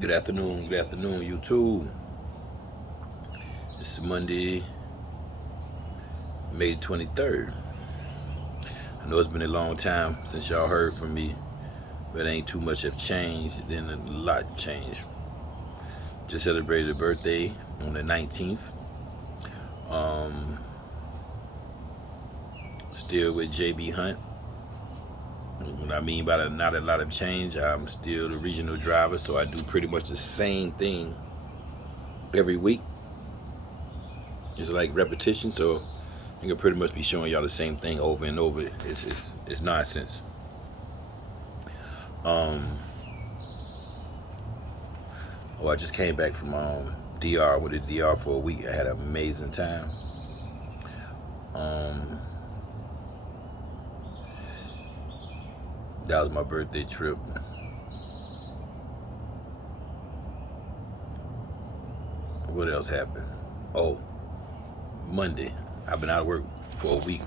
Good afternoon, YouTube. This is Monday, May 23rd. I know it's been a long time since y'all heard from me, but ain't too much have changed, then a lot changed. Just celebrated a birthday on the 19th. Still with JB Hunt. What I mean by not a lot of change, I'm still the regional driver, so I do pretty much the same thing every week. It's like repetition, so I can pretty much be showing y'all the same thing over and over. It's nonsense. I just came back from DR. With the DR for a week. I had an amazing time. That was my birthday trip. What else happened? Oh, Monday. I've been out of work for a week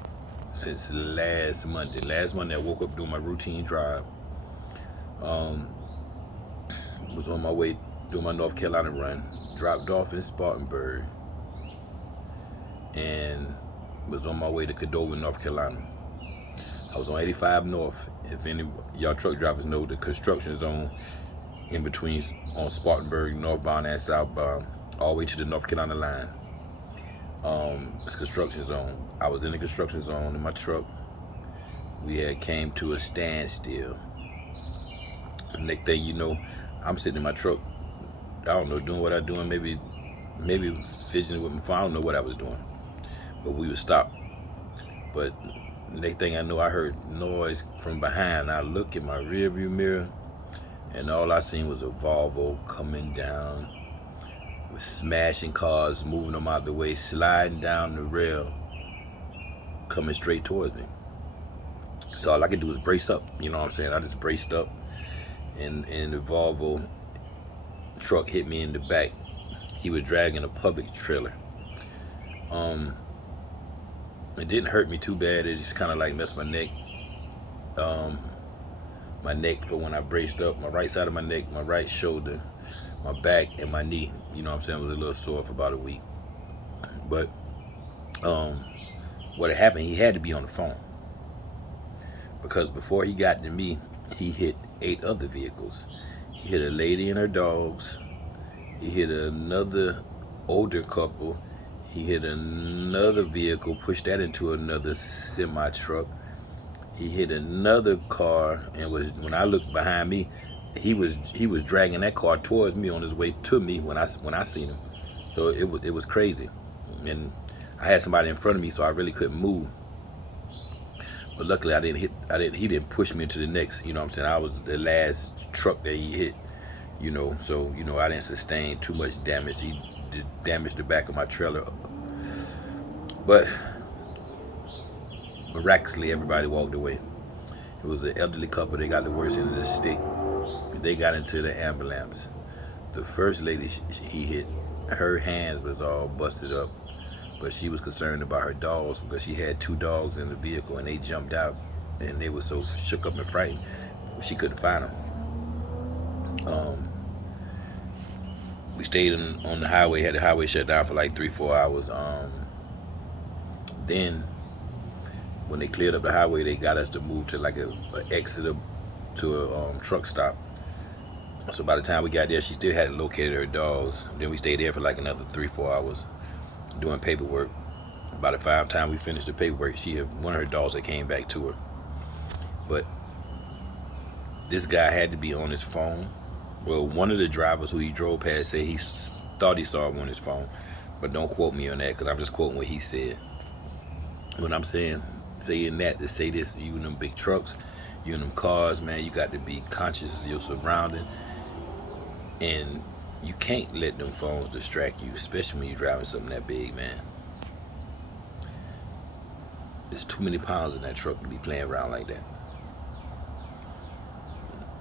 since last Monday. Last Monday I woke up doing my routine drive. Was on my way doing my North Carolina run. Dropped off in Spartanburg and was on my way to Cadova, North Carolina. I was on 85 North. If any y'all truck drivers know, the construction zone in between on Spartanburg, northbound and southbound, all the way to the North Carolina line. It's construction zone. I was in the construction zone in my truck. We had came to a standstill. The next thing you know, I'm sitting in my truck. I don't know, doing what I'm doing. Maybe fidgeting with my phone. I don't know what I was doing, but we would stop. But the next thing I know, I heard noise from behind. I look in my rearview mirror, and all I seen was a Volvo coming down, with smashing cars, moving them out the way, sliding down the rail, coming straight towards me. So all I could do was brace up. You know what I'm saying? I just braced up, and the Volvo truck hit me in the back. He was dragging a public trailer. It didn't hurt me too bad. It just kind of like messed my neck. My neck for when I braced up, my right side of my neck, my right shoulder, my back, and my knee. You know what I'm saying? Was a little sore for about a week. But what had happened, he had to be on the phone. Because before he got to me, he hit 8 other vehicles. He hit a lady and her dogs. He hit another older couple. He hit another vehicle, pushed that into another semi truck. He hit another car, and when I looked behind me, he was dragging that car towards me on his way to me when I seen him. So it was crazy, and I had somebody in front of me, so I really couldn't move. But luckily he didn't push me into the next. You know what I'm saying? I was the last truck that he hit. So I didn't sustain too much damage. He just damaged the back of my trailer. But miraculously, everybody walked away. It was an elderly couple. They got the worst end of the stick. They got into the ambulance. The first lady he hit, her hands was all busted up, but she was concerned about her dogs because she had 2 dogs in the vehicle, and they jumped out, and they were so shook up and frightened, she couldn't find them. We stayed on the highway, had the highway shut down for like 3-4 hours. Then when they cleared up the highway, they got us to move to like an exit to a truck stop. So by the time we got there, she still hadn't located her dogs. Then we stayed there for like another 3-4 hours doing paperwork. By the time we finished the paperwork, she had one of her dogs that came back to her. But this guy had to be on his phone. Well, one of the drivers who he drove past said he thought he saw him on his phone, but don't quote me on that because I'm just quoting what he said. When I'm saying that, to say this, you in them big trucks, you in them cars, man, you got to be conscious of your surroundings, and you can't let them phones distract you, especially when you're driving something that big, man. There's too many pounds in that truck to be playing around like that.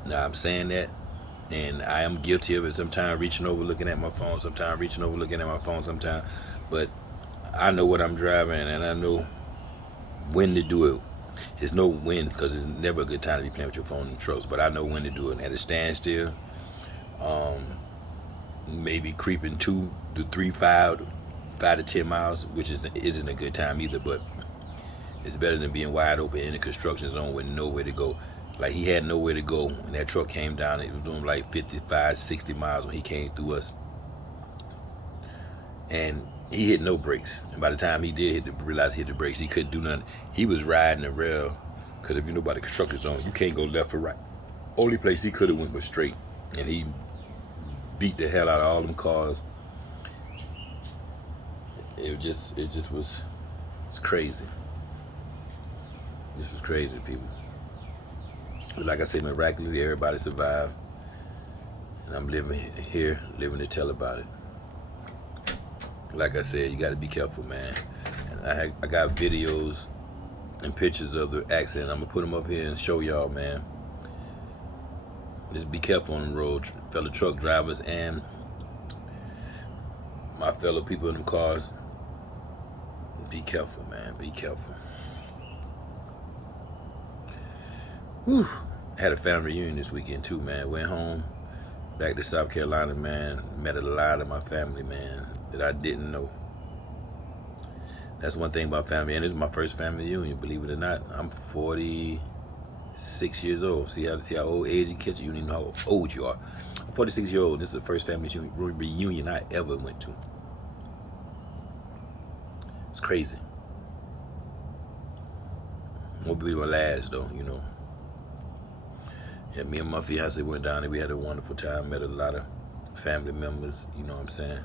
Now I'm saying that, and I am guilty of it. Sometimes reaching over, looking at my phone. Sometimes reaching over, looking at my phone. Sometimes, but I know what I'm driving, and I know when to do it. There's no when, because it's never a good time to be playing with your phone in trucks. But I know when to do it. At a standstill, Maybe creeping 2 to 3, 5 to 10 miles, which isn't a good time either, but it's better than being wide open in the construction zone with nowhere to go. Like, he had nowhere to go, and that truck came down. It was doing like 55, 60 miles when he came through us. And he hit no brakes. And by the time he did realize he hit the brakes, he couldn't do nothing. He was riding the rail, because if you know about the construction zone, you can't go left or right. Only place he could have went was straight. And he beat the hell out of all them cars. It's crazy. This was crazy, people. But like I say, miraculously, everybody survived. And I'm living here, living to tell about it. Like I said, you got to be careful, man. And I got videos and pictures of the accident. I'm going to put them up here and show y'all, man. Just be careful on the road, fellow truck drivers and my fellow people in them cars. Be careful, man. Be careful. Whew. I had a family reunion this weekend too, man. Went home, back to South Carolina, man. Met a lot of my family, man, that I didn't know. That's one thing about family, and this is my first family reunion, believe it or not. I'm 46 years old. See how old age you catch you? You don't even know how old you are. I'm 46 years old. This is the first family reunion I ever went to. It's crazy. Won't be my last though, you know. Yeah, me and my fiance went down there. We had a wonderful time. Met a lot of family members. You know what I'm saying?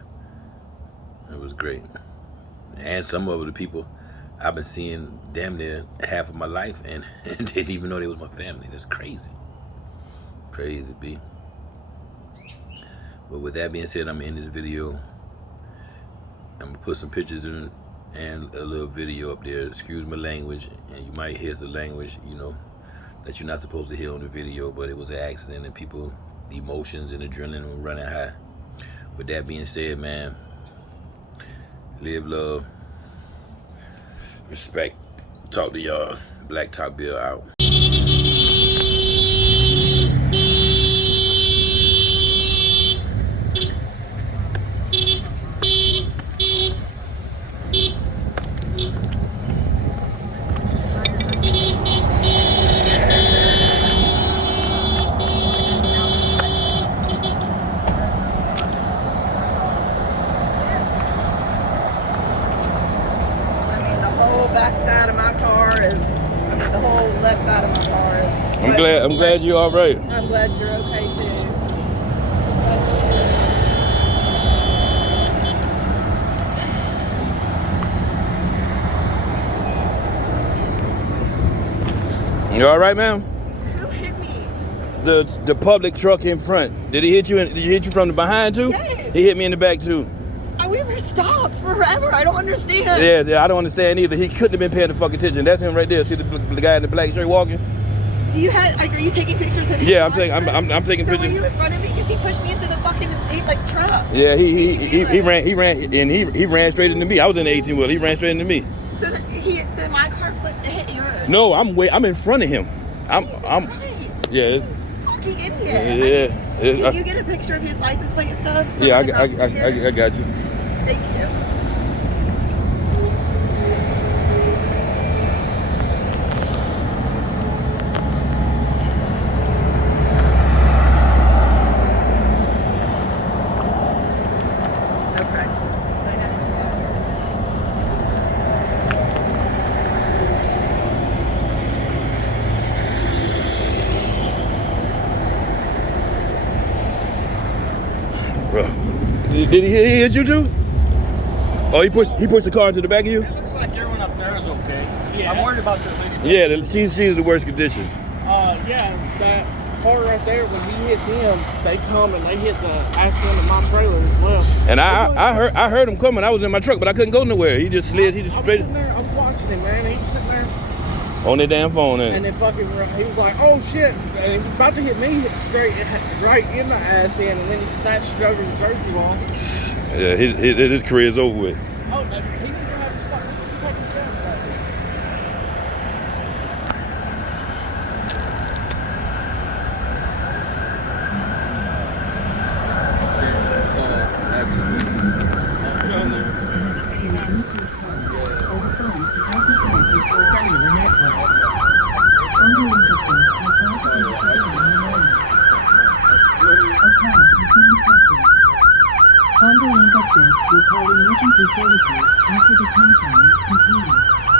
It was great. And some of the people I've been seeing damn near half of my life, and didn't even know they was my family. That's crazy. Crazy, B. But with that being said, I'm in this video. I'm gonna put some pictures in and a little video up there. Excuse my language, and you might hear some language, you know, that you're not supposed to hear on the video, but it was an accident and people, the emotions and adrenaline were running high. With that being said, man, live, love, respect. Talk to y'all. Black Top Bill out. Backside of my car is, the whole left side of my car is. I'm glad you're all right. I'm glad you're okay too. You all right, ma'am? Who hit me? The public truck in front. Did he hit you? Did he hit you from the behind too? Yes. He hit me in the back too. We were stopped forever. I don't understand. Yeah, I don't understand either. He couldn't have been paying the fucking attention. That's him right there. See the guy in the black shirt walking? Are you taking pictures of his Yeah, car, I'm taking so pictures. were you in front of me? Because he pushed me into the fucking truck. Yeah, he ran straight into me. I was in the 18-wheeler. He ran straight into me. So my car flipped to hit yours. No, I'm in front of him. Jesus Christ. Yeah, it's fucking idiot. yeah. Can you get a picture of his license plate and stuff? Yeah, I got you. Thank you. Okay. Bro, did he hit you too? Oh, he pushed the car into the back of you? It looks like everyone up there is okay. Yeah. I'm worried about the lady. Yeah, she's the worst condition. Yeah, that car right there, when he hit them, they come and they hit the accident of my trailer as well. And I heard him coming. I was in my truck, but I couldn't go nowhere. He just slid. He just straight. I was watching him, man. He was sitting there. On their damn phone, and then fucking, he was like, oh shit. And he was about to hit me straight right in my ass end, and then he snatched over the jersey line. Yeah, his career is over with. Oh, he didn't have his fucking jam back. Honda Link Assist will call emergency services after the countdown is completed.